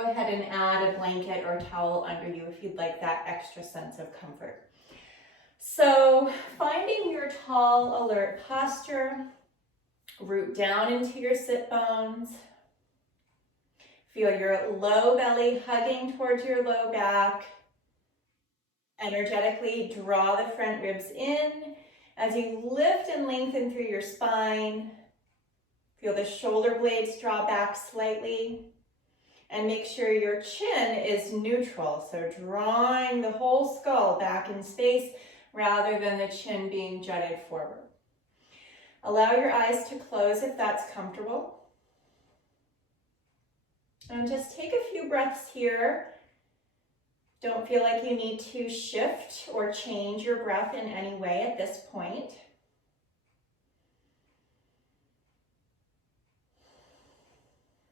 go ahead and add a blanket or a towel under you if you'd like that extra sense of comfort. So finding your tall, alert posture, root down into your sit bones. Feel your low belly hugging towards your low back. Energetically draw the front ribs in as you lift and lengthen through your spine. Feel the shoulder blades draw back slightly. And make sure your chin is neutral, so drawing the whole skull back in space rather than the chin being jutted forward. Allow your eyes to close if that's comfortable. And just take a few breaths here. Don't feel like you need to shift or change your breath in any way at this point.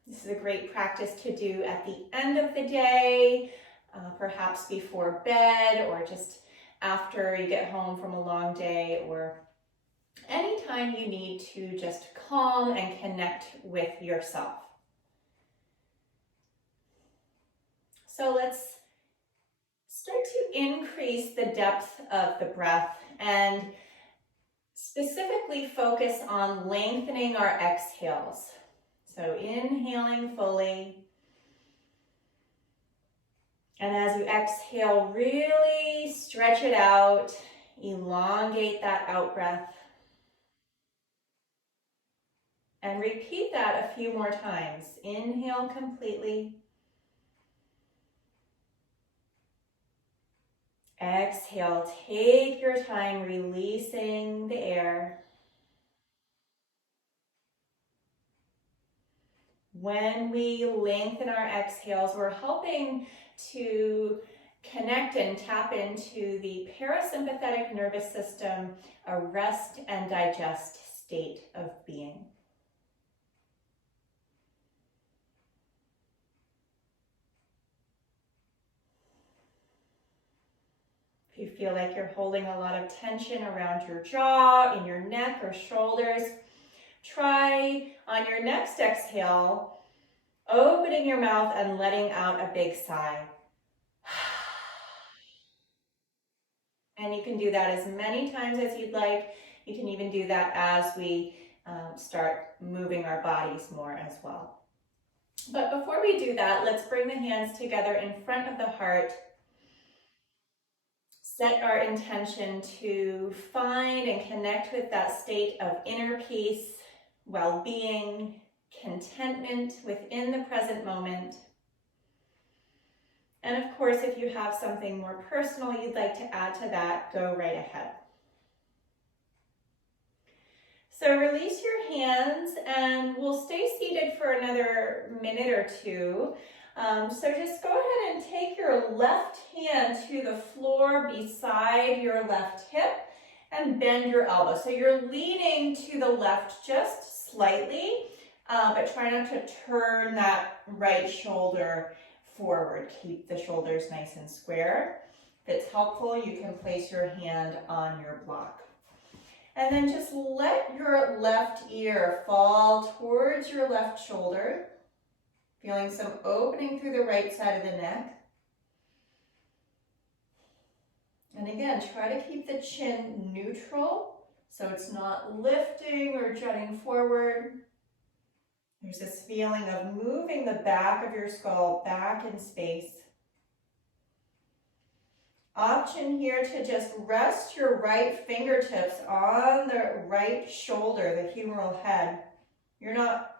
This is a great practice to do at the end of the day, perhaps before bed or just after you get home from a long day, or anytime you need to just calm and connect with yourself. So let's start to increase the depth of the breath and specifically focus on lengthening our exhales. So inhaling fully. And as you exhale, really stretch it out, elongate that out breath. And repeat that a few more times. Inhale completely. Exhale, take your time releasing the air. When we lengthen our exhales, we're helping to connect and tap into the parasympathetic nervous system, a rest and digest state of being. If you feel like you're holding a lot of tension around your jaw, in your neck or shoulders, try on your next exhale, opening your mouth and letting out a big sigh. And you can do that as many times as you'd like. You can even do that as we start moving our bodies more as well. But before we do that, let's bring the hands together in front of the heart. Set our intention to find and connect with that state of inner peace, well-being, contentment within the present moment. And of course, if you have something more personal you'd like to add to that, go right ahead. So release your hands and we'll stay seated for another minute or two. So just go ahead and take your left hand to the floor beside your left hip and bend your elbow. So you're leaning to the left just slightly, but try not to turn that right shoulder forward. Keep the shoulders nice and square. If it's helpful, you can place your hand on your block. And then just let your left ear fall towards your left shoulder. Feeling some opening through the right side of the neck. And again, try to keep the chin neutral so it's not lifting or jutting forward. There's this feeling of moving the back of your skull back in space. Option here to just rest your right fingertips on the right shoulder, the humeral head. You're not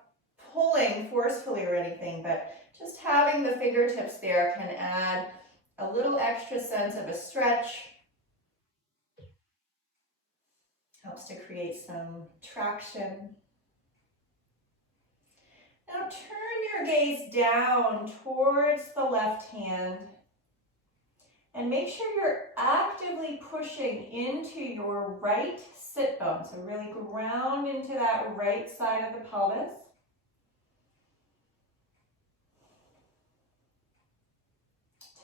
pulling forcefully or anything, but just having the fingertips there can add a little extra sense of a stretch. Helps to create some traction. Now turn your gaze down towards the left hand and make sure you're actively pushing into your right sit bone. So really ground into that right side of the pelvis.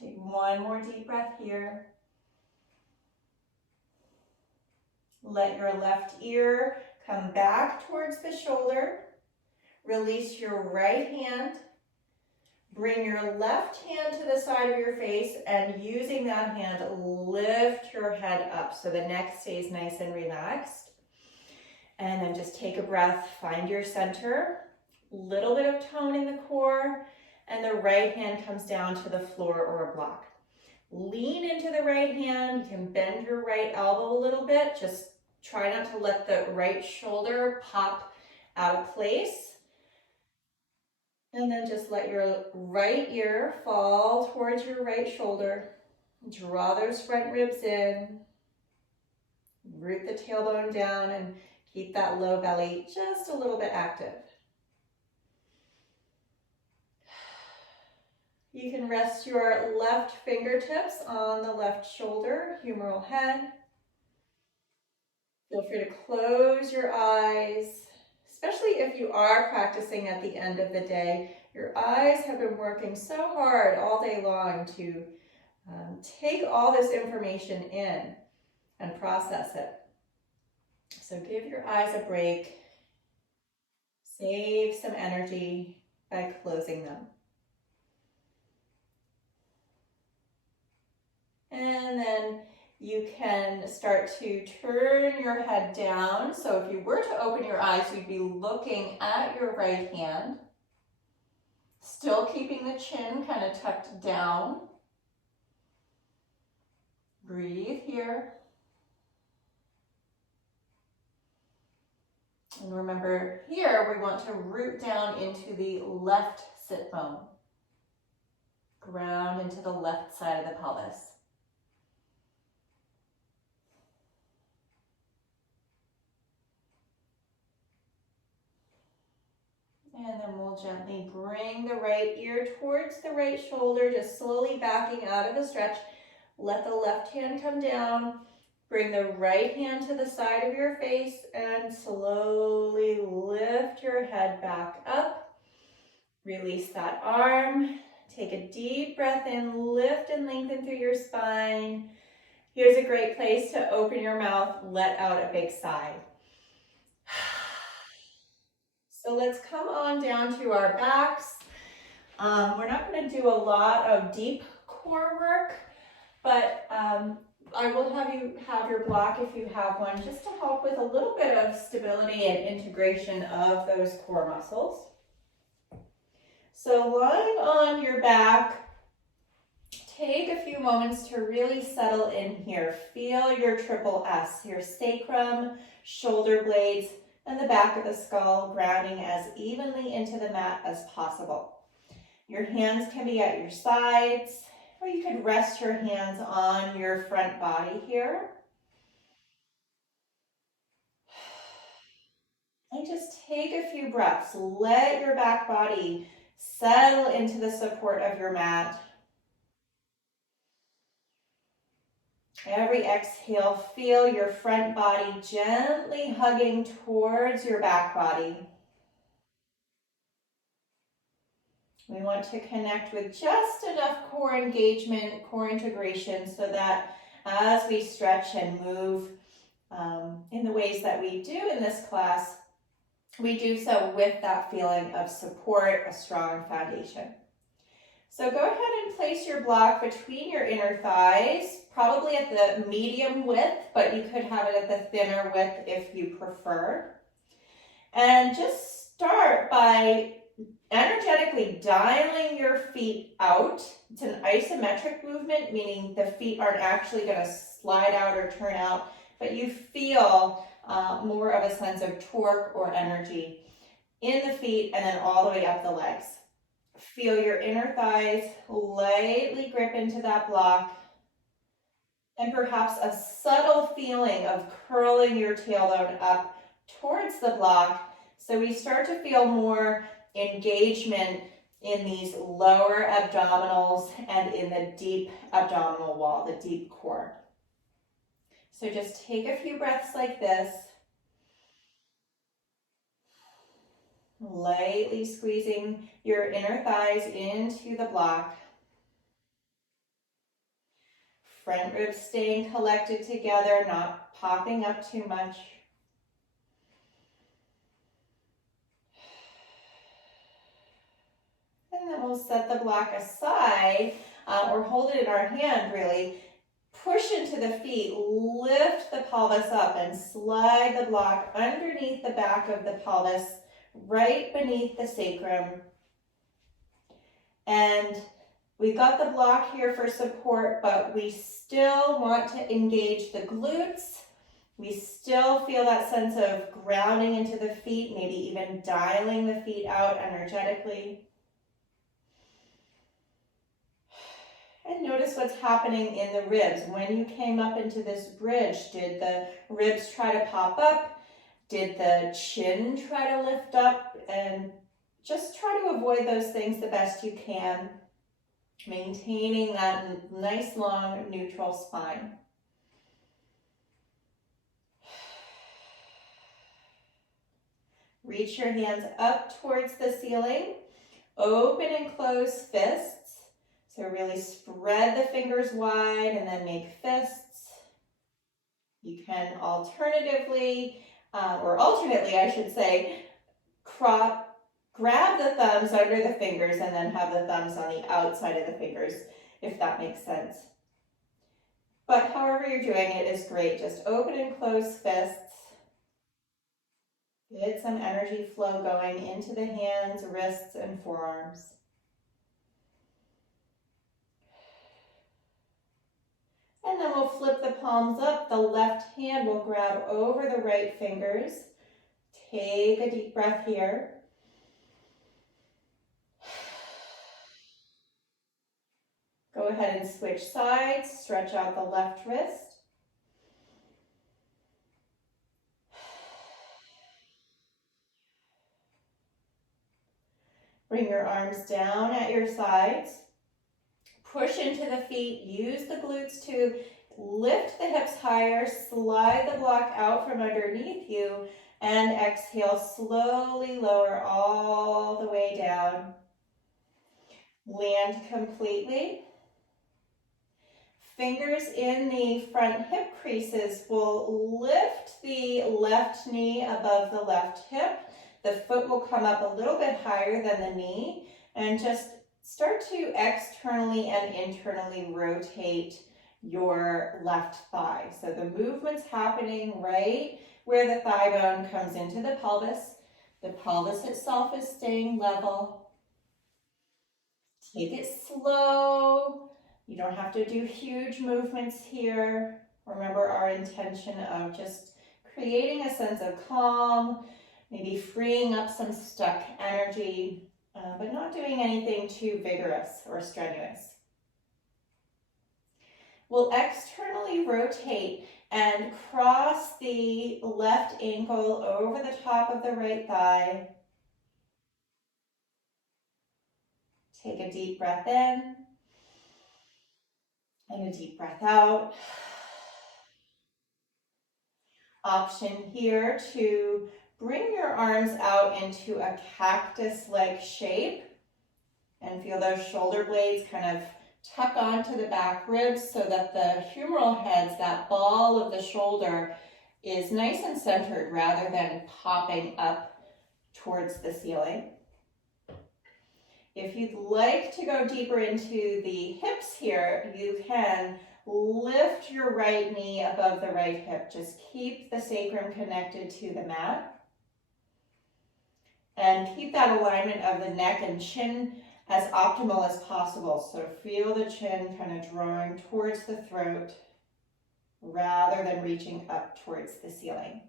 Take one more deep breath here. Let your left ear come back towards the shoulder. Release your right hand. Bring your left hand to the side of your face and using that hand, lift your head up so the neck stays nice and relaxed. And then just take a breath, find your center, little bit of tone in the core, and the right hand comes down to the floor or a block. Lean into the right hand. You can bend your right elbow a little bit. Just try not to let the right shoulder pop out of place. And then just let your right ear fall towards your right shoulder. Draw those front ribs in. Root the tailbone down and keep that low belly just a little bit active. You can rest your left fingertips on the left shoulder, humeral head. Feel free to close your eyes, especially if you are practicing at the end of the day. Your eyes have been working so hard all day long to take all this information in and process it. So give your eyes a break. Save some energy by closing them. And then you can start to turn your head down. So if you were to open your eyes, you'd be looking at your right hand, still keeping the chin kind of tucked down. Breathe here. And remember, here we want to root down into the left sit bone. Ground into the left side of the pelvis. And then we'll gently bring the right ear towards the right shoulder, just slowly backing out of the stretch. Let the left hand come down. Bring the right hand to the side of your face and slowly lift your head back up. Release that arm. Take a deep breath in, lift and lengthen through your spine. Here's a great place to open your mouth, let out a big sigh. So let's come on down to our backs. We're not going to do a lot of deep core work, but I will have you have your block if you have one, just to help with a little bit of stability and integration of those core muscles. So lying on your back, take a few moments to really settle in here. Feel your triple S, your sacrum, shoulder blades, and the back of the skull grounding as evenly into the mat as possible. Your hands can be at your sides, or you could rest your hands on your front body here. And just take a few breaths. Let your back body settle into the support of your mat. Every exhale, feel your front body gently hugging towards your back body. We want to connect with just enough core engagement, core integration, so that as we stretch and move in the ways that we do in this class, we do so with that feeling of support, a strong foundation. So go ahead and place your block between your inner thighs, probably at the medium width, but you could have it at the thinner width if you prefer. And just start by energetically dialing your feet out. It's an isometric movement, meaning the feet aren't actually going to slide out or turn out, but you feel more of a sense of torque or energy in the feet and then all the way up the legs. Feel your inner thighs lightly grip into that block, and perhaps a subtle feeling of curling your tailbone up towards the block. So we start to feel more engagement in these lower abdominals and in the deep abdominal wall, the deep core. So just take a few breaths like this. Lightly squeezing your inner thighs into the block. Front ribs staying collected together, not popping up too much. And And then we'll set the block aside, or hold it in our hand really. Push into the feet, lift the pelvis up and slide the block underneath the back of the pelvis, right beneath the sacrum. And we've got the block here for support, but we still want to engage the glutes. We still feel that sense of grounding into the feet, maybe even dialing the feet out energetically. And notice what's happening in the ribs. When you came up into this bridge, did the ribs try to pop up? Did the chin try to lift up? And just try to avoid those things the best you can, maintaining that nice long neutral spine. Reach your hands up towards the ceiling. Open and close fists. So really spread the fingers wide and then make fists. You can alternately, or alternately I should say, grab the thumbs under the fingers and then have the thumbs on the outside of the fingers, if that makes sense. But however you're doing it is great. Just open and close fists. Get some energy flow going into the hands, wrists, and forearms. And then we'll flip the palms up. The left hand will grab over the right fingers. Take a deep breath here. Go ahead and switch sides. Stretch out the left wrist. Bring your arms down at your sides. Push into the feet. Use the glutes to lift the hips higher. Slide the block out from underneath you. And exhale, slowly lower all the way down. Land completely. Fingers in the front hip creases will lift the left knee above the left hip. The foot will come up a little bit higher than the knee, and just start to externally and internally rotate your left thigh. So the movement's happening right where the thigh bone comes into the pelvis. The pelvis itself is staying level. Take it slow. You don't have to do huge movements here. Remember our intention of just creating a sense of calm, maybe freeing up some stuck energy, but not doing anything too vigorous or strenuous. We'll externally rotate and cross the left ankle over the top of the right thigh. Take a deep breath in and a deep breath out. Option here to bring your arms out into a cactus-like shape and feel those shoulder blades kind of tuck onto the back ribs so that the humeral heads, that ball of the shoulder, is nice and centered rather than popping up towards the ceiling. If you'd like to go deeper into the hips here, you can lift your right knee above the right hip. Just keep the sacrum connected to the mat. And keep that alignment of the neck and chin as optimal as possible. So feel the chin kind of drawing towards the throat rather than reaching up towards the ceiling.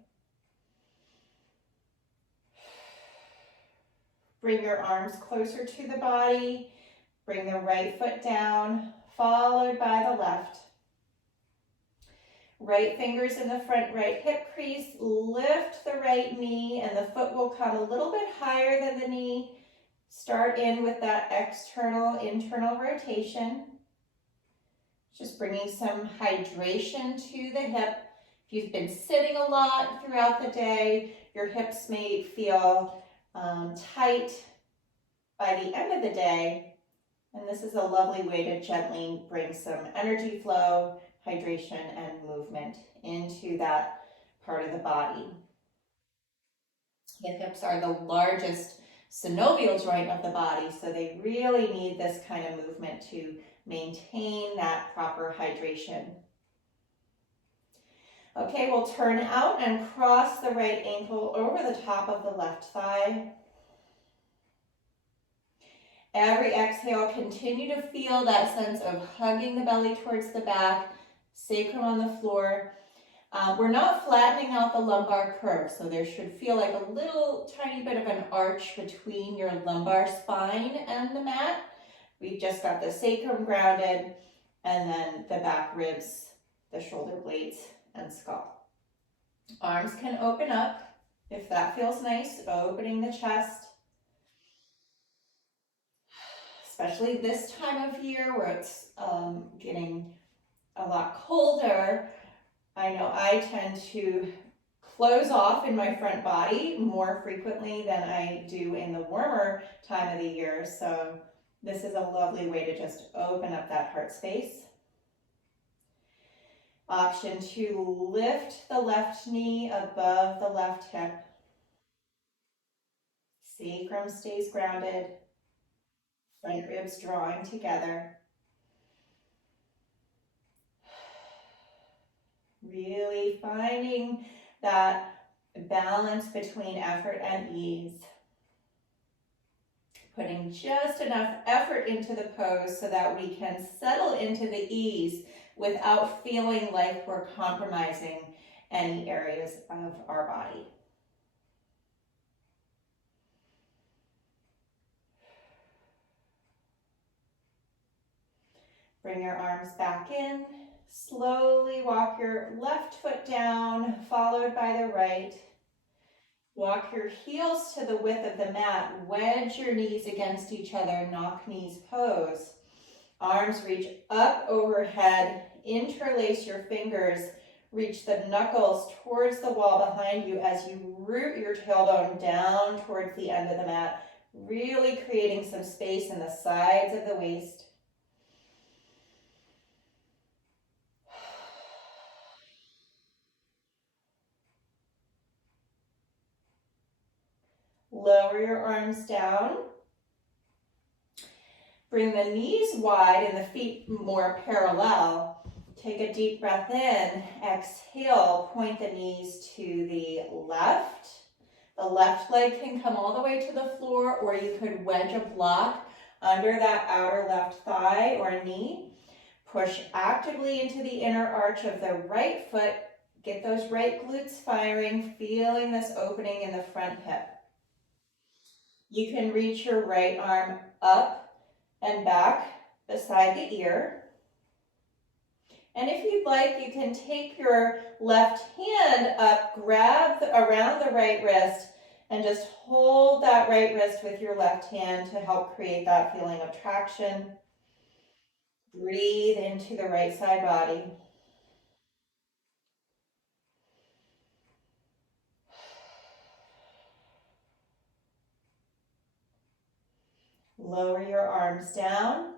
Bring your arms closer to the body. Bring the right foot down, followed by the left. Right fingers in the front right hip crease. Lift the right knee and the foot will come a little bit higher than the knee. Start in with that external, internal rotation. Just bringing some hydration to the hip. If you've been sitting a lot throughout the day, your hips may feel tight by the end of the day. And this is a lovely way to gently bring some energy flow, hydration, and movement into that part of the body. The hips are the largest synovial joint of the body, so they really need this kind of movement to maintain that proper hydration. Okay, we'll turn out and cross the right ankle over the top of the left thigh. Every exhale, continue to feel that sense of hugging the belly towards the back, sacrum on the floor. We're not flattening out the lumbar curve, so there should feel like a little tiny bit of an arch between your lumbar spine and the mat. We've just got the sacrum grounded, and then the back ribs, the shoulder blades, and skull. Arms can open up if that feels nice, opening the chest. Especially this time of year where it's getting a lot colder. I know I tend to close off in my front body more frequently than I do in the warmer time of the year. So this is a lovely way to just open up that heart space. Option 2, lift the left knee above the left hip. Sacrum stays grounded. Front ribs drawing together. Really finding that balance between effort and ease. Putting just enough effort into the pose so that we can settle into the ease without feeling like we're compromising any areas of our body. Bring your arms back in. Slowly walk your left foot down, followed by the right. Walk your heels to the width of the mat. Wedge your knees against each other, knock knees pose. Arms reach up overhead. Interlace your fingers. Reach the knuckles towards the wall behind you as you root your tailbone down towards the end of the mat, really creating some space in the sides of the waist. Lower your arms down. Bring the knees wide and the feet more parallel. Take a deep breath in. Exhale, point the knees to the left. The left leg can come all the way to the floor, or you could wedge a block under that outer left thigh or knee. Push actively into the inner arch of the right foot. Get those right glutes firing, feeling this opening in the front hip. You can reach your right arm up and back beside the ear. And if you'd like, you can take your left hand up, grab around the right wrist, and just hold that right wrist with your left hand to help create that feeling of traction. Breathe into the right side body. Lower your arms down.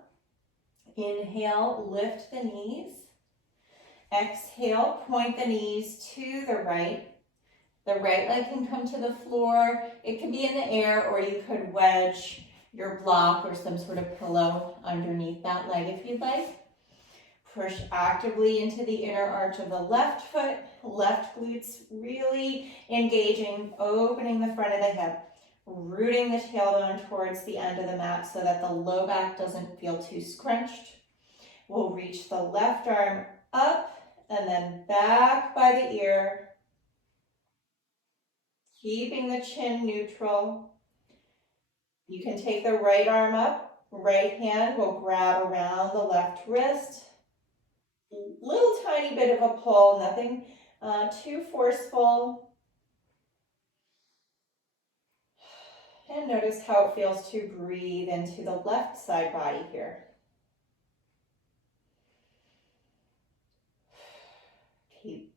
Inhale, lift the knees. Exhale, point the knees to the right. The right leg can come to the floor. It can be in the air, or you could wedge your block or some sort of pillow underneath that leg if you'd like. Push actively into the inner arch of the left foot. Left glutes really engaging, opening the front of the hip. Rooting the tailbone towards the end of the mat so that the low back doesn't feel too scrunched. We'll reach the left arm up and then back by the ear. Keeping the chin neutral. You can take the right arm up. Right hand will grab around the left wrist. Little tiny bit of a pull, nothing too forceful. And notice how it feels to breathe into the left side body here. Keep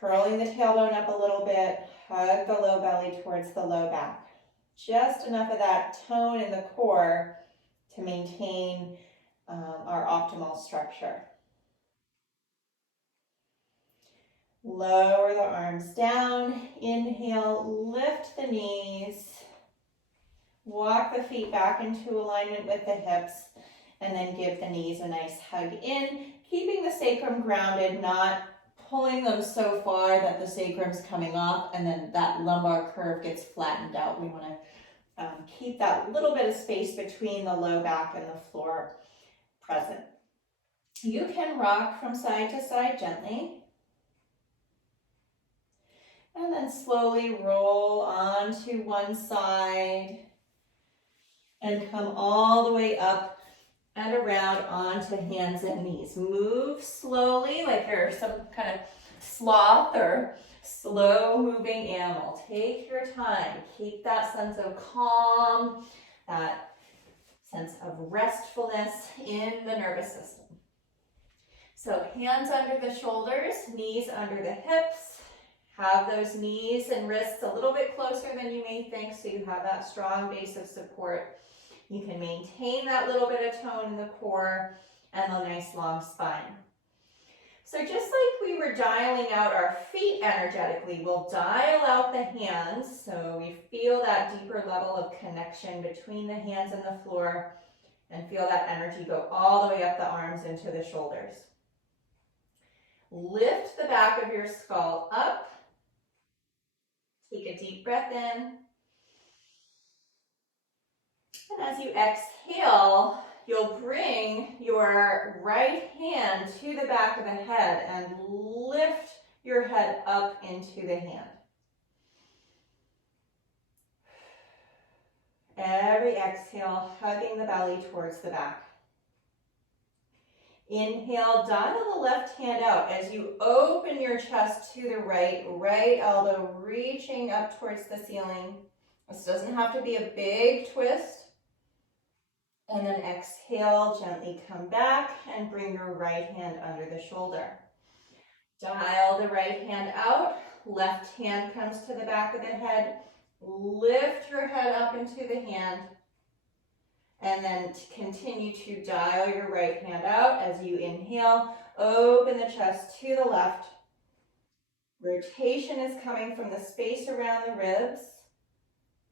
curling the tailbone up a little bit. Hug the low belly towards the low back. Just enough of that tone in the core to maintain our optimal structure. Lower the arms down. Inhale, lift the knees. Walk the feet back into alignment with the hips, and then give the knees a nice hug in, keeping the sacrum grounded, not pulling them so far that the sacrum's coming off and then that lumbar curve gets flattened out. We want to keep that little bit of space between the low back and the floor present. You can rock from side to side gently. And then slowly roll onto one side and come all the way up and around onto hands and knees. Move slowly like you're some kind of sloth or slow moving animal. Take your time. Keep that sense of calm, that sense of restfulness in the nervous system. So hands under the shoulders, knees under the hips. Have those knees and wrists a little bit closer than you may think so you have that strong base of support. You can maintain that little bit of tone in the core and a nice long spine. So just like we were dialing out our feet energetically, we'll dial out the hands so we feel that deeper level of connection between the hands and the floor and feel that energy go all the way up the arms into the shoulders. Lift the back of your skull up. Take a deep breath in. And as you exhale, you'll bring your right hand to the back of the head and lift your head up into the hand. Every exhale, hugging the belly towards the back. Inhale, dial the left hand out as you open your chest to the right, right elbow reaching up towards the ceiling. This doesn't have to be a big twist. And then exhale, gently come back and bring your right hand under the shoulder. Dial the right hand out, left hand comes to the back of the head, lift your head up into the hand, and then continue to dial your right hand out as you inhale, open the chest to the left. Rotation is coming from the space around the ribs,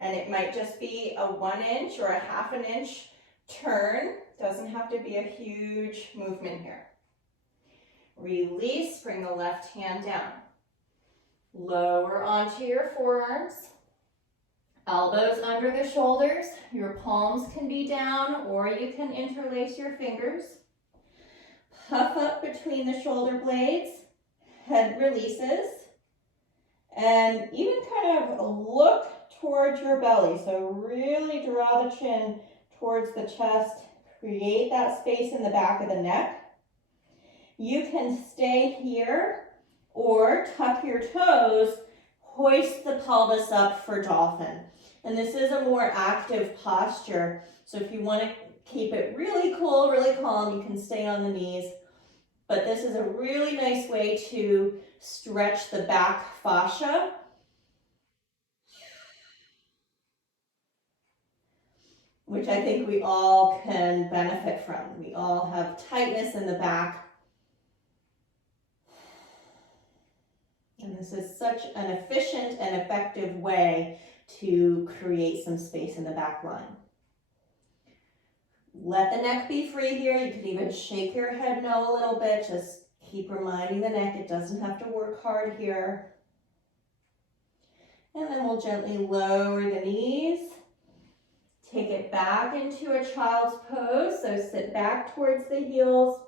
and it might just be a 1 inch or a 1/2 inch turn. Doesn't have to be a huge movement here. Release, bring the left hand down. Lower onto your forearms. Elbows under the shoulders. Your palms can be down or you can interlace your fingers. Puff up between the shoulder blades. Head releases. And even kind of look towards your belly. So really draw the chin towards the chest, create that space in the back of the neck. You can stay here or tuck your toes, hoist the pelvis up for dolphin. And this is a more active posture. So if you want to keep it really cool, really calm, you can stay on the knees. But this is a really nice way to stretch the back fascia. Which I think we all can benefit from. We all have tightness in the back. And this is such an efficient and effective way to create some space in the back line. Let the neck be free here. You can even shake your head no a little bit. Just keep reminding the neck it doesn't have to work hard here. And then we'll gently lower the knees. Take it back into a child's pose. So sit back towards the heels.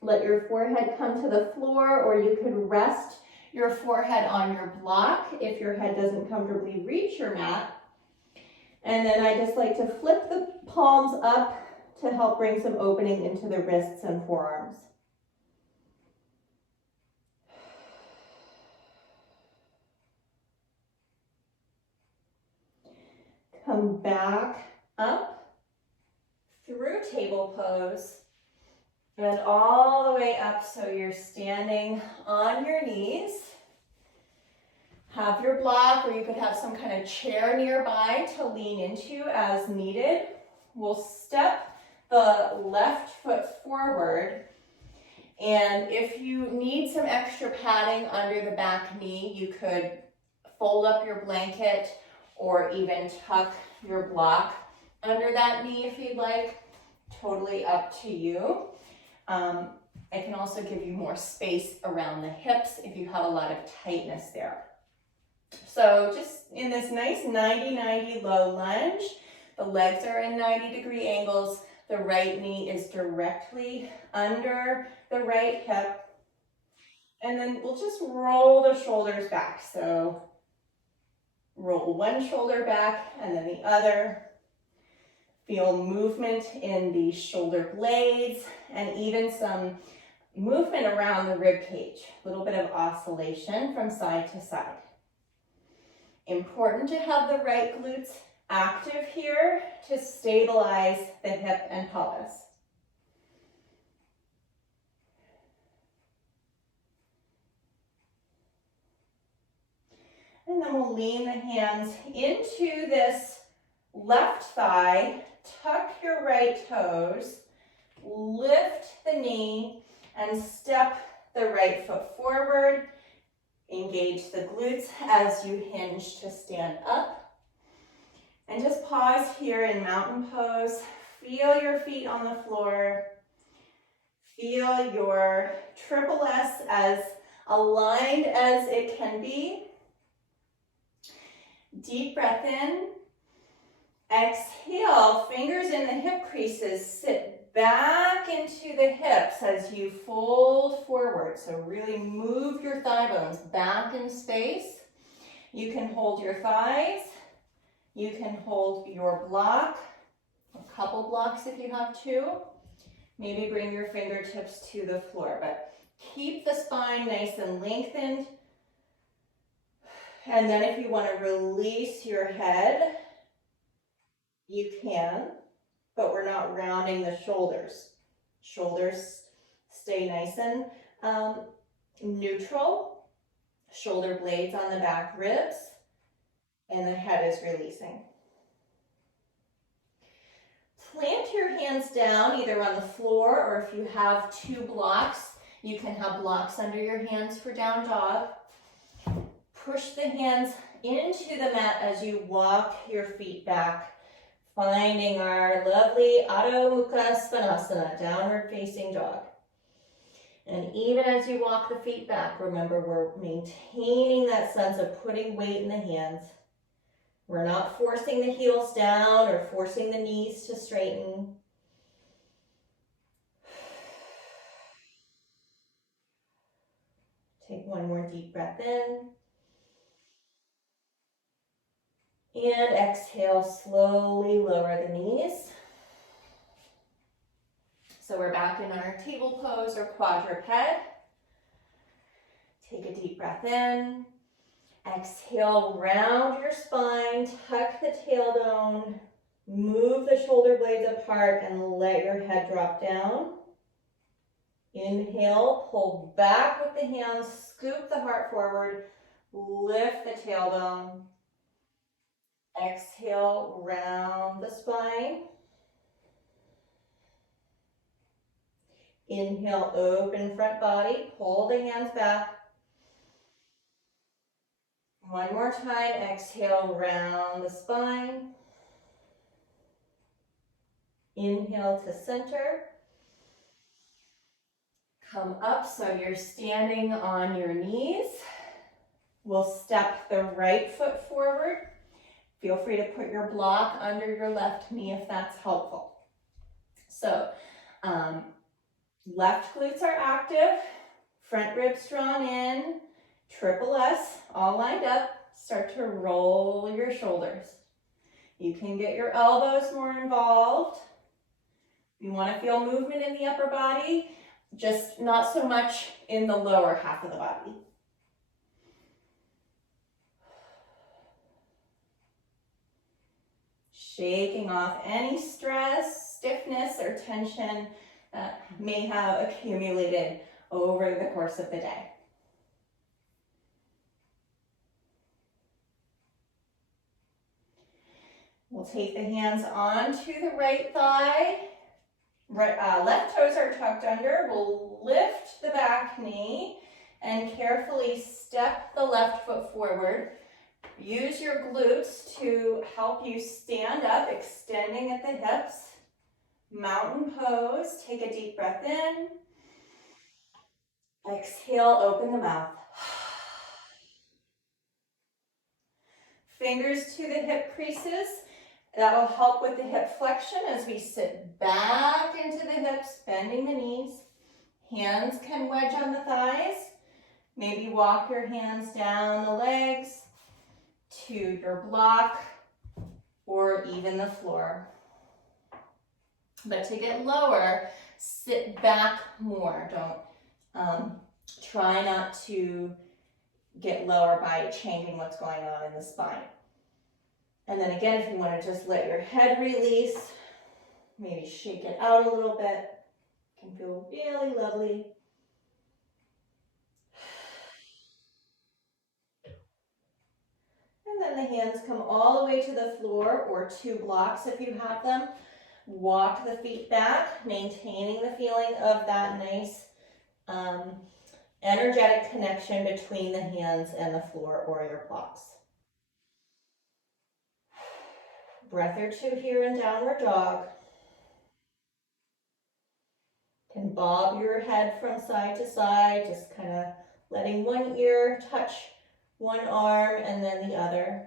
Let your forehead come to the floor, or you could rest your forehead on your block if your head doesn't comfortably reach your mat. And then I just like to flip the palms up to help bring some opening into the wrists and forearms. Come back up through table pose and all the way up so you're standing on your knees. Have your block, or you could have some kind of chair nearby to lean into as needed. We'll step the left foot forward, and if you need some extra padding under the back knee, you could fold up your blanket or even tuck your block under that knee if you'd like. Totally up to you. It can also give you more space around the hips if you have a lot of tightness there. So just in this nice 90-90 low lunge, the legs are in 90-degree angles. The right knee is directly under the right hip. And then we'll just roll the shoulders back. So roll one shoulder back and then the other. Feel movement in the shoulder blades and even some movement around the rib cage. A little bit of oscillation from side to side. Important to have the right glutes active here to stabilize the hip and pelvis. And then we'll lean the hands into this left thigh, tuck your right toes, lift the knee, and step the right foot forward. Engage the glutes as you hinge to stand up. And just pause here in mountain pose. Feel your feet on the floor. Feel your triple S as aligned as it can be. Deep breath in. Exhale, fingers in the hip creases. Sit back into the hips as you fold forward. So really move your thigh bones back in space. You can hold your thighs. You can hold your block, a couple blocks if you have two. Maybe bring your fingertips to the floor, but keep the spine nice and lengthened. And then if you want to release your head, you can, but we're not rounding the shoulders. Shoulders stay nice and neutral. Shoulder blades on the back ribs, and the head is releasing. Plant your hands down either on the floor, or if you have two blocks, you can have blocks under your hands for down dog. Push the hands into the mat as you walk your feet back, finding our lovely Adho Mukha Svanasana, downward facing dog. And even as you walk the feet back, remember we're maintaining that sense of putting weight in the hands. We're not forcing the heels down or forcing the knees to straighten. Take one more deep breath in. And exhale, slowly lower the knees. So we're back in our table pose or quadruped. Take a deep breath in. Exhale, round your spine, tuck the tailbone, move the shoulder blades apart and let your head drop down. Inhale, pull back with the hands, scoop the heart forward, lift the tailbone. Exhale, round the spine. Inhale, open front body, pull the hands back. One more time, exhale, round the spine. Inhale to center. Come up so you're standing on your knees. We'll step the right foot forward. Feel free to put your block under your left knee if that's helpful. So, left glutes are active, front ribs drawn in, triple S, all lined up. Start to roll your shoulders. You can get your elbows more involved. You want to feel movement in the upper body, just not so much in the lower half of the body. Shaking off any stress, stiffness, or tension that may have accumulated over the course of the day. We'll take the hands onto the right thigh. Left toes are tucked under. We'll lift the back knee and carefully step the left foot forward. Use your glutes to help you stand up, extending at the hips. Mountain pose. Take a deep breath in. Exhale, open the mouth. Fingers to the hip creases. That'll help with the hip flexion as we sit back into the hips, bending the knees. Hands can wedge on the thighs. Maybe walk your hands down the legs to your block or even the floor. But to get lower, sit back more. Don't try not to get lower by changing what's going on in the spine. And then again, if you want to just let your head release, maybe shake it out a little bit. It can feel really lovely. And then the hands come all the way to the floor or to blocks if you have them. Walk the feet back, maintaining the feeling of that nice energetic connection between the hands and the floor or your blocks. Breath or two here in downward dog. Can bob your head from side to side, just kind of letting one ear touch one arm and then the other.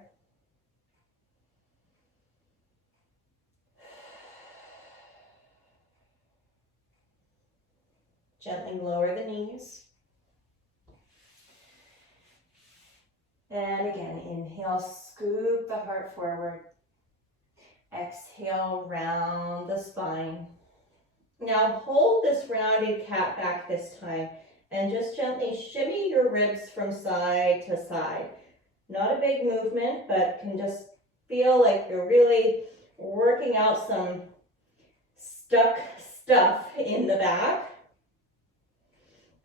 Gently lower the knees. And again, inhale, scoop the heart forward. Exhale, round the spine. Now hold this rounded cat back this time and just gently shimmy your ribs from side to side. Not a big movement, but can just feel like you're really working out some stuck stuff in the back.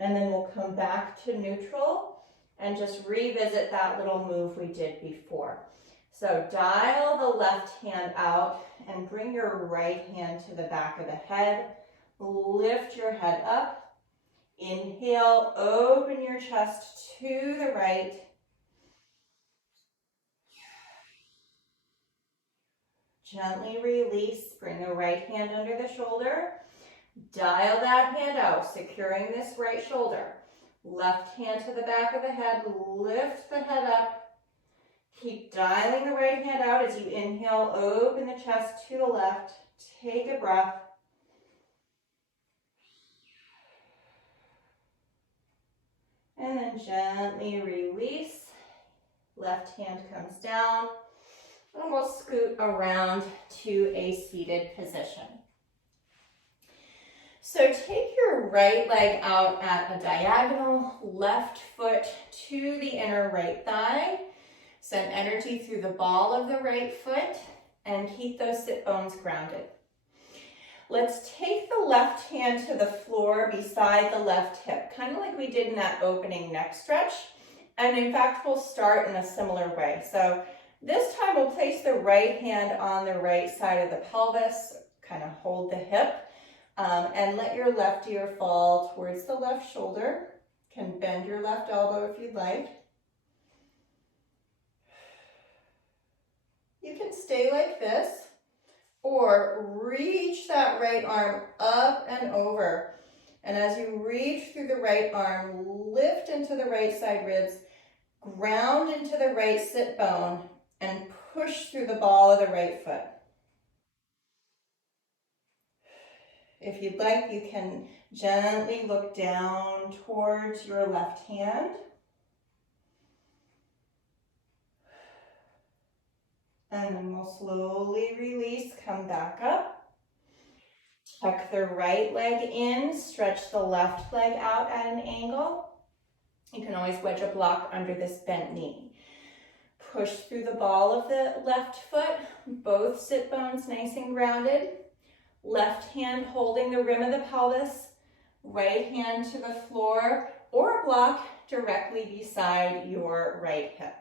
And then we'll come back to neutral and just revisit that little move we did before. So dial the left hand out and bring your right hand to the back of the head. Lift your head up. Inhale, open your chest to the right. Gently release, bring the right hand under the shoulder. Dial that hand out, securing this right shoulder. Left hand to the back of the head, lift the head up. Keep dialing the right hand out as you inhale, open the chest to the left. Take a breath. And then gently release. Left hand comes down. And we'll scoot around to a seated position. So take your right leg out at a diagonal, left foot to the inner right thigh. Send energy through the ball of the right foot and keep those sit bones grounded. Let's take the left hand to the floor beside the left hip, kind of like we did in that opening neck stretch. And in fact, we'll start in a similar way. So this time we'll place the right hand on the right side of the pelvis, kind of hold the hip, and let your left ear fall towards the left shoulder. Can bend your left elbow if you'd like. You can stay like this, or reach that right arm up and over. And as you reach through the right arm, lift into the right side ribs, ground into the right sit bone, and push through the ball of the right foot. If you'd like, you can gently look down towards your left hand. And then we'll slowly release, come back up. Tuck the right leg in, stretch the left leg out at an angle. You can always wedge a block under this bent knee. Push through the ball of the left foot, both sit bones nice and grounded. Left hand holding the rim of the pelvis, right hand to the floor or a block directly beside your right hip.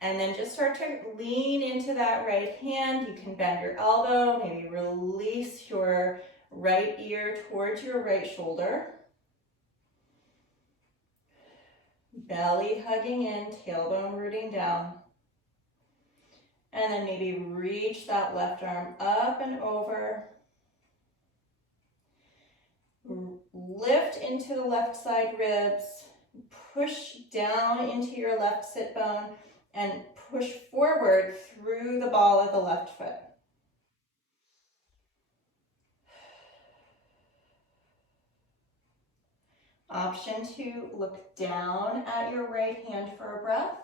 And then just start to lean into that right hand. You can bend your elbow, maybe release your right ear towards your right shoulder. Belly hugging in, tailbone rooting down. And then maybe reach that left arm up and over. Lift into the left side ribs. Push down into your left sit bone and push forward through the ball of the left foot. Option to look down at your right hand for a breath.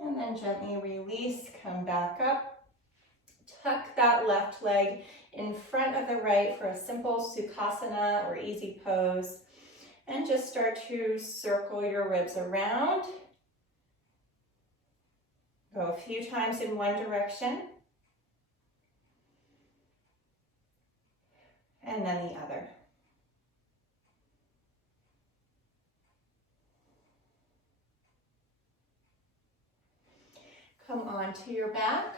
And then gently release, come back up. Tuck that left leg in front of the right for a simple Sukhasana or easy pose. And just start to circle your ribs around. Go a few times in one direction. And then the other. Come onto your back.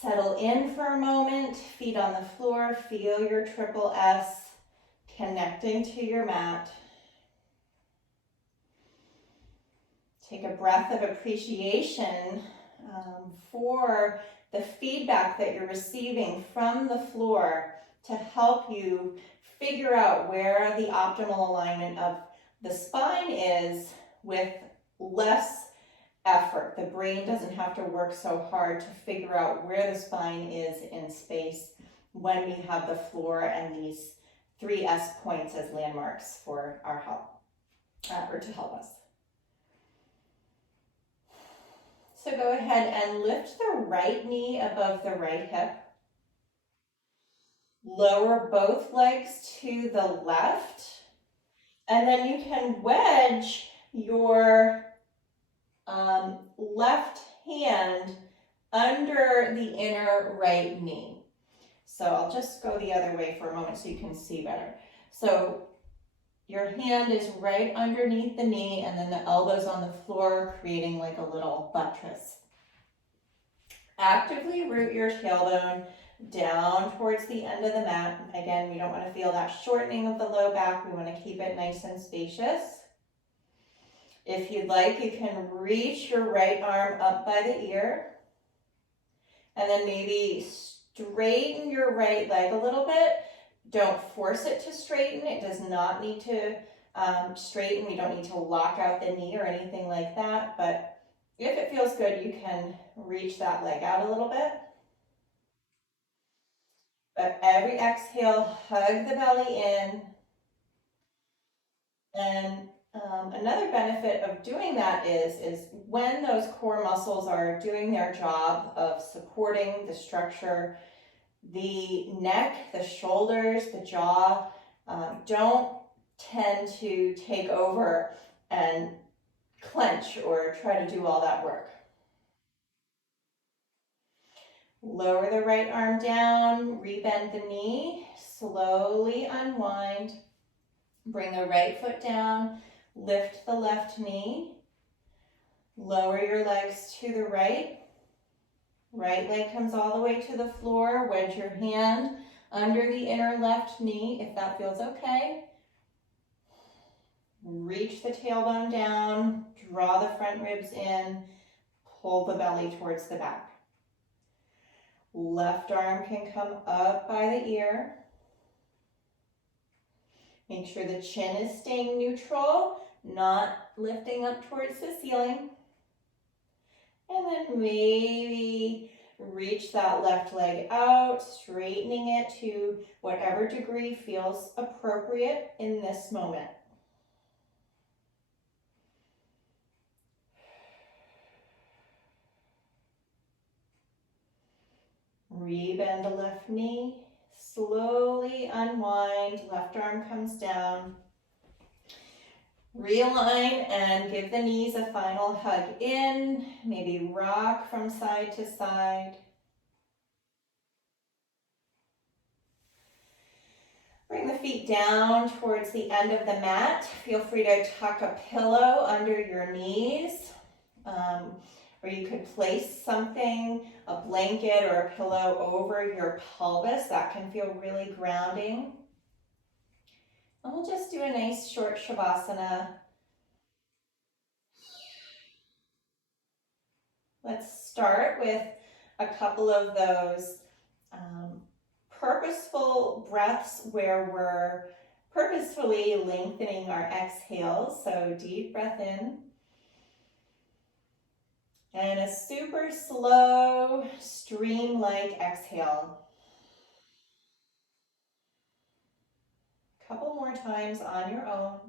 Settle in for a moment, feet on the floor, feel your triple S connecting to your mat. Take a breath of appreciation for the feedback that you're receiving from the floor to help you figure out where the optimal alignment of the spine is with less effort. The brain doesn't have to work so hard to figure out where the spine is in space when we have the floor and these 3S points as landmarks for our help, or to help us. So go ahead and lift the right knee above the right hip. Lower both legs to the left. And then you can wedge your left hand under the inner right knee. So I'll just go the other way for a moment so you can see better. So your hand is right underneath the knee and then the elbows on the floor, creating like a little buttress. Actively root your tailbone down towards the end of the mat. Again, we don't want to feel that shortening of the low back. We want to keep it nice and spacious. If you'd like, you can reach your right arm up by the ear and then maybe straighten your right leg a little bit. Don't force it to straighten. It does not need to straighten. We don't need to lock out the knee or anything like that. But if it feels good, you can reach that leg out a little bit. But every exhale, hug the belly in. And another benefit of doing that is when those core muscles are doing their job of supporting the structure, the neck, the shoulders, the jaw don't tend to take over and clench or try to do all that work. Lower the right arm down, rebend the knee, slowly unwind. Bring the right foot down, lift the left knee. Lower your legs to the right. Right leg comes all the way to the floor. Wedge your hand under the inner left knee if that feels okay. Reach the tailbone down, draw the front ribs in, pull the belly towards the back. Left arm can come up by the ear. Make sure the chin is staying neutral, not lifting up towards the ceiling. And then maybe reach that left leg out, straightening it to whatever degree feels appropriate in this moment. Rebend the left knee, slowly unwind, left arm comes down. Realign and give the knees a final hug in, maybe rock from side to side. Bring the feet down towards the end of the mat. Feel free to tuck a pillow under your knees. or you could place something, a blanket or a pillow over your pelvis. That can feel really grounding. And we'll just do a nice short Shavasana. Let's start with a couple of those purposeful breaths where we're purposefully lengthening our exhales. So deep breath in. And a super slow, stream-like exhale. A couple more times on your own.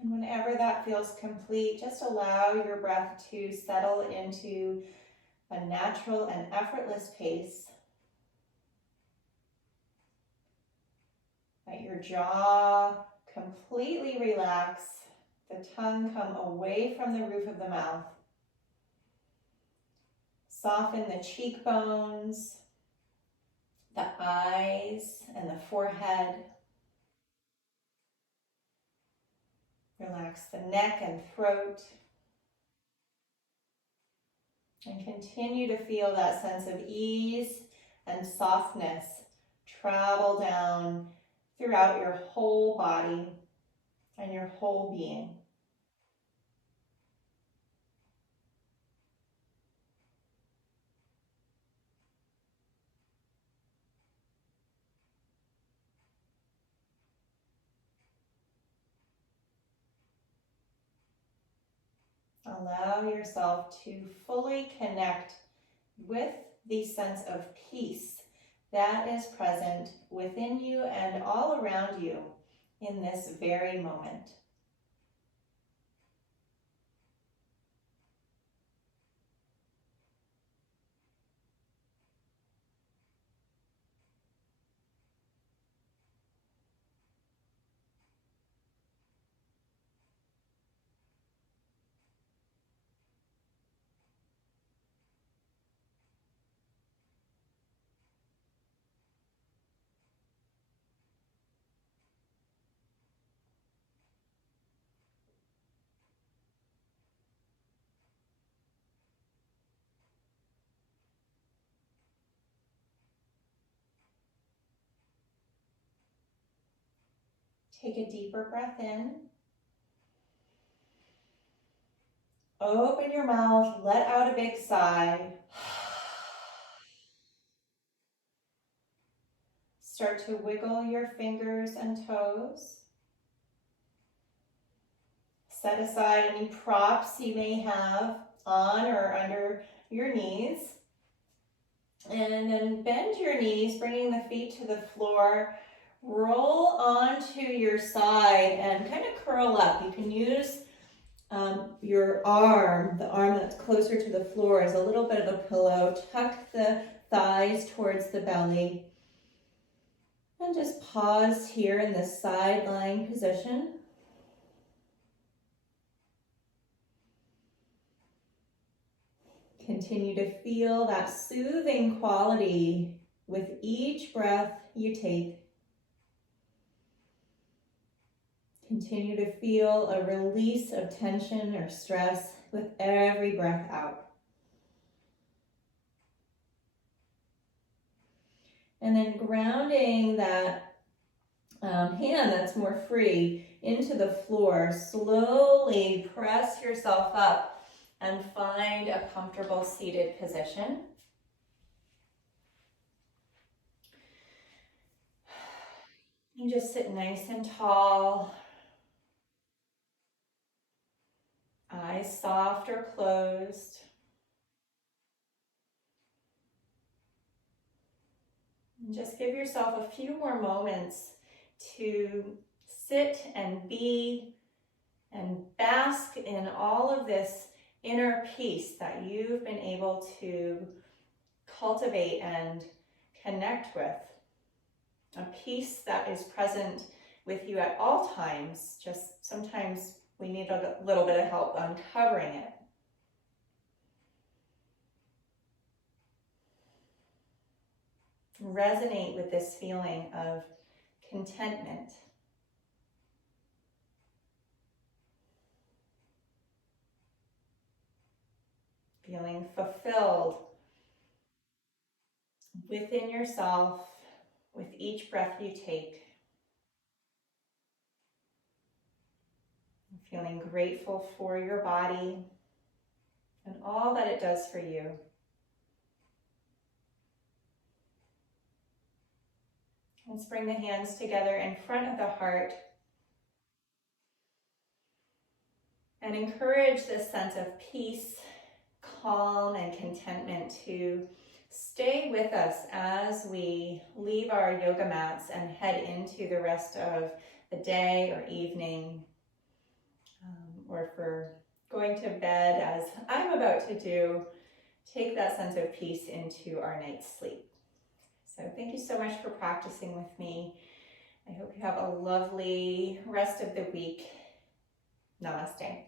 And whenever that feels complete, just allow your breath to settle into a natural and effortless pace. Let your jaw completely relax, the tongue come away from the roof of the mouth. Soften the cheekbones, the eyes, and the forehead. Relax the neck and throat. And continue to feel that sense of ease and softness travel down throughout your whole body and your whole being. Allow yourself to fully connect with the sense of peace that is present within you and all around you in this very moment. Take a deeper breath in. Open your mouth, let out a big sigh. Start to wiggle your fingers and toes. Set aside any props you may have on or under your knees. And then bend your knees, bringing the feet to the floor. Roll onto your side and kind of curl up. You can use your arm, the arm that's closer to the floor, as a little bit of a pillow. Tuck the thighs towards the belly. And just pause here in this side lying position. Continue to feel that soothing quality with each breath you take. Continue to feel a release of tension or stress with every breath out. And then grounding that hand that's more free into the floor. Slowly press yourself up and find a comfortable seated position. You just sit nice and tall. Eyes soft or closed. And just give yourself a few more moments to sit and be and bask in all of this inner peace that you've been able to cultivate and connect with. a peace that is present with you at all times. Just sometimes we need a little bit of help uncovering it. Resonate with this feeling of contentment. Feeling fulfilled within yourself with each breath you take. Feeling grateful for your body and all that it does for you. Let's bring the hands together in front of the heart and encourage this sense of peace, calm, and contentment to stay with us as we leave our yoga mats and head into the rest of the day or evening, or if we're going to bed, as I'm about to do, take that sense of peace into our night's sleep. So thank you so much for practicing with me. I hope you have a lovely rest of the week. Namaste.